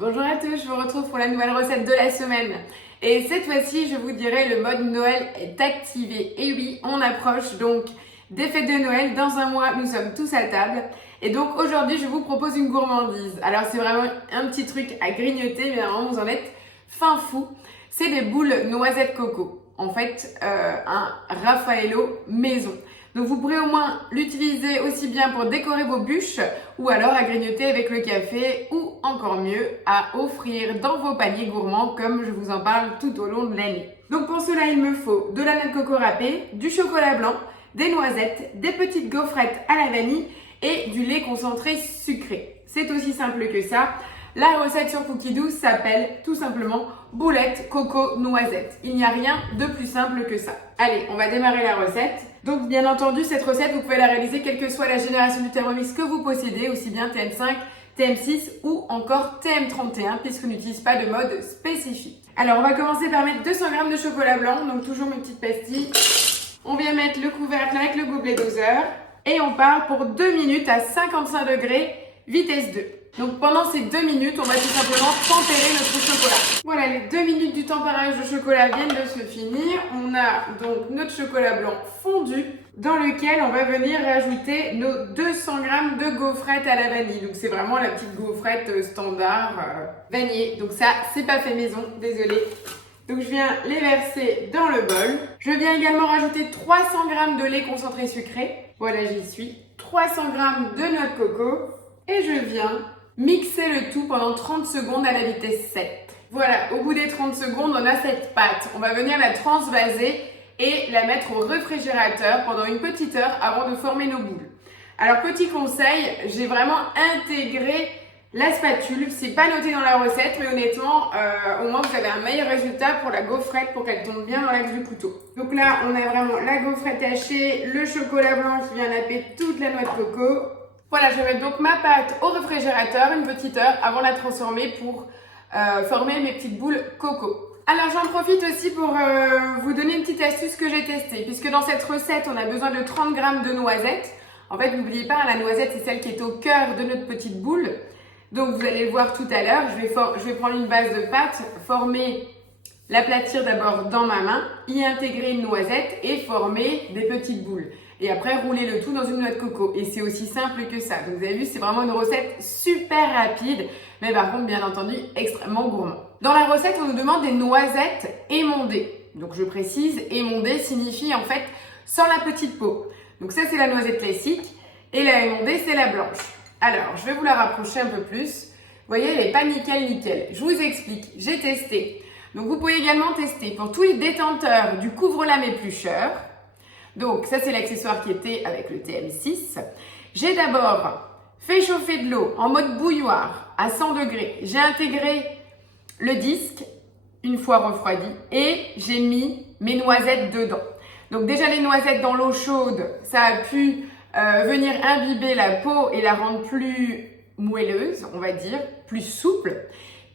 Bonjour à tous, je vous retrouve pour la nouvelle recette de la semaine. Et cette fois-ci, je vous dirai, le mode Noël est activé. Et oui, on approche donc des fêtes de Noël. Dans un mois, nous sommes tous à table. Et donc aujourd'hui, je vous propose une gourmandise. Alors c'est vraiment un petit truc à grignoter, mais vraiment vous en êtes fin fou. C'est des boules noisettes coco. En fait, un Raffaello maison. Donc vous pourrez au moins l'utiliser aussi bien pour décorer vos bûches ou alors à grignoter avec le café ou encore mieux à offrir dans vos paniers gourmands comme je vous en parle tout au long de l'année. Donc pour cela il me faut de la noix de coco râpée, du chocolat blanc, des noisettes, des petites gaufrettes à la vanille et du lait concentré sucré. C'est aussi simple que ça. La recette sur Cookie Dough s'appelle tout simplement boulettes coco noisette. Il n'y a rien de plus simple que ça. Allez, on va démarrer la recette. Donc bien entendu, cette recette, vous pouvez la réaliser quelle que soit la génération du Thermomix que vous possédez, aussi bien TM5, TM6 ou encore TM31, puisqu'on n'utilise pas de mode spécifique. Alors on va commencer par mettre 200 g de chocolat blanc, donc toujours mes petites pastilles. On vient mettre le couvercle avec le gobelet doseur et on part pour 2 minutes à 55 degrés, vitesse 2. Donc pendant ces 2 minutes, on va tout simplement tempérer notre chocolat. Voilà, les 2 minutes du tempérage de chocolat viennent de se finir. On a donc notre chocolat blanc fondu dans lequel on va venir rajouter nos 200 g de gaufrettes à la vanille. Donc c'est vraiment la petite gaufrette standard vanillée. Donc ça, c'est pas fait maison, désolé. Donc je viens les verser dans le bol. Je viens également rajouter 300 g de lait concentré sucré. Voilà, j'y suis. 300 g de noix de coco. Et je viens mixer le tout pendant 30 secondes à la vitesse 7. Voilà, au bout des 30 secondes, on a cette pâte. On va venir la transvaser et la mettre au réfrigérateur pendant une petite heure avant de former nos boules. Alors petit conseil, j'ai vraiment intégré la spatule. C'est pas noté dans la recette, mais honnêtement, au moins vous avez un meilleur résultat pour la gaufrette pour qu'elle tombe bien dans l'axe du couteau. Donc là, on a vraiment la gaufrette hachée, le chocolat blanc qui vient napper toute la noix de coco. Voilà, je vais mettre donc ma pâte au réfrigérateur une petite heure avant de la transformer pour former mes petites boules coco. Alors j'en profite aussi pour vous donner une petite astuce que j'ai testée, puisque dans cette recette on a besoin de 30 g de noisettes. En fait, n'oubliez pas, la noisette c'est celle qui est au cœur de notre petite boule. Donc vous allez le voir tout à l'heure, je vais prendre une base de pâte, l'aplatir d'abord dans ma main, y intégrer une noisette et former des petites boules. Et après, rouler le tout dans une noix de coco. Et c'est aussi simple que ça. Donc vous avez vu, c'est vraiment une recette super rapide, mais par contre, bien entendu, extrêmement gourmand. Dans la recette, on nous demande des noisettes émondées. Donc je précise, émondée signifie en fait sans la petite peau. Donc ça, c'est la noisette classique. Et la émondée, c'est la blanche. Alors, je vais vous la rapprocher un peu plus. Vous voyez, elle n'est pas nickel. Je vous explique, j'ai testé. Donc vous pouvez également tester pour tous les détenteurs du couvre-lame éplucheur. Donc ça c'est l'accessoire qui était avec le TM6. J'ai d'abord fait chauffer de l'eau en mode bouilloire à 100 degrés. J'ai intégré le disque une fois refroidi et j'ai mis mes noisettes dedans. Donc déjà les noisettes dans l'eau chaude, ça a pu venir imbiber la peau et la rendre plus moelleuse, on va dire, plus souple.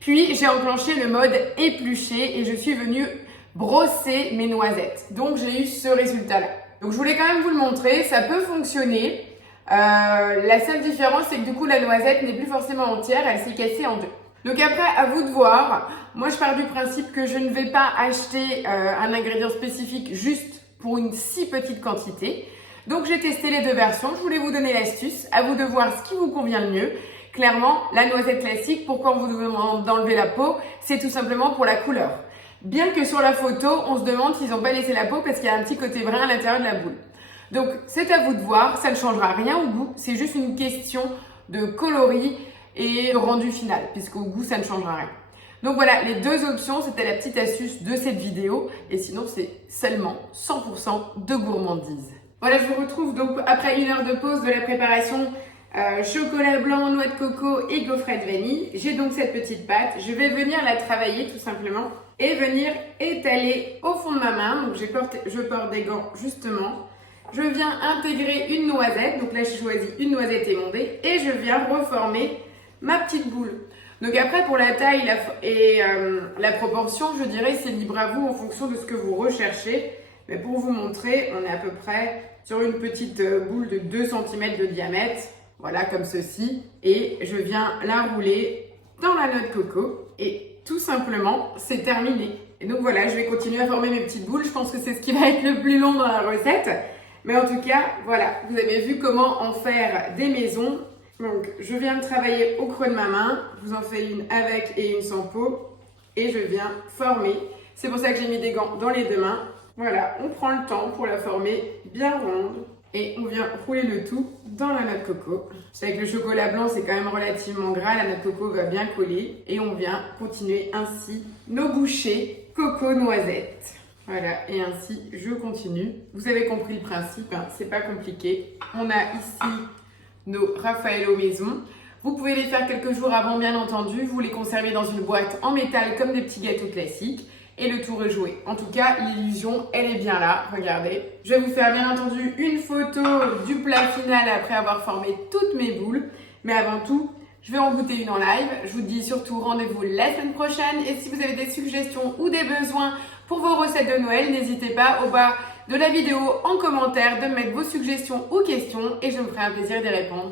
Puis j'ai enclenché le mode épluché et je suis venue brosser mes noisettes. Donc j'ai eu ce résultat-là. Donc je voulais quand même vous le montrer, ça peut fonctionner. La seule différence, c'est que du coup la noisette n'est plus forcément entière, elle s'est cassée en deux. Donc après, à vous de voir. Moi, je pars du principe que je ne vais pas acheter un ingrédient spécifique juste pour une si petite quantité. Donc j'ai testé les deux versions, je voulais vous donner l'astuce, à vous de voir ce qui vous convient le mieux. Clairement, la noisette classique, pourquoi on vous demande d'enlever la peau, c'est tout simplement pour la couleur. Bien que sur la photo, on se demande s'ils n'ont pas laissé la peau parce qu'il y a un petit côté brun à l'intérieur de la boule. Donc c'est à vous de voir, ça ne changera rien au goût, c'est juste une question de coloris et de rendu final, puisqu'au goût ça ne changera rien. Donc voilà, les deux options, c'était la petite astuce de cette vidéo, et sinon c'est seulement 100% de gourmandise. Voilà, je vous retrouve donc après 1 heure de pause de la préparation chocolat blanc, noix de coco et gaufrette vanille. J'ai donc cette petite pâte, je vais venir la travailler tout simplement et venir étaler au fond de ma main. Donc je porte des gants justement. Je viens intégrer une noisette, donc là j'ai choisi une noisette émondée et je viens reformer ma petite boule. Donc après pour la taille et la proportion, je dirais c'est libre à vous en fonction de ce que vous recherchez. Mais pour vous montrer, on est à peu près sur une petite boule de 2 cm de diamètre. Voilà, comme ceci. Et je viens la rouler dans la noix de coco et tout simplement, c'est terminé. Et donc voilà, je vais continuer à former mes petites boules. Je pense que c'est ce qui va être le plus long dans la recette. Mais en tout cas, voilà, vous avez vu comment en faire des maisons. Donc, je viens de travailler au creux de ma main. Je vous en fais une avec et une sans peau. Et je viens former. C'est pour ça que j'ai mis des gants dans les deux mains. Voilà, on prend le temps pour la former bien ronde. Et on vient rouler le tout dans la noix de coco. Avec le chocolat blanc, c'est quand même relativement gras. La noix de coco va bien coller. Et on vient continuer ainsi nos bouchées coco-noisette. Voilà, et ainsi je continue. Vous avez compris le principe, hein, c'est pas compliqué. On a ici nos Raffaello maison. Vous pouvez les faire quelques jours avant, bien entendu. Vous les conservez dans une boîte en métal comme des petits gâteaux classiques. Et le tour est joué. En tout cas, l'illusion, elle est bien là. Regardez. Je vais vous faire bien entendu une photo du plat final après avoir formé toutes mes boules. Mais avant tout, je vais en goûter une en live. Je vous dis surtout rendez-vous la semaine prochaine. Et si vous avez des suggestions ou des besoins pour vos recettes de Noël, n'hésitez pas au bas de la vidéo en commentaire de mettre vos suggestions ou questions et je me ferai un plaisir d'y répondre.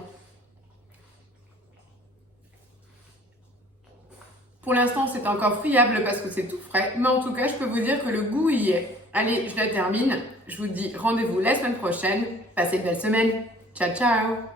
Pour l'instant, c'est encore friable parce que c'est tout frais, mais en tout cas, je peux vous dire que le goût y est. Allez, je la termine. Je vous dis rendez-vous la semaine prochaine. Passez de belles semaines. Ciao, ciao!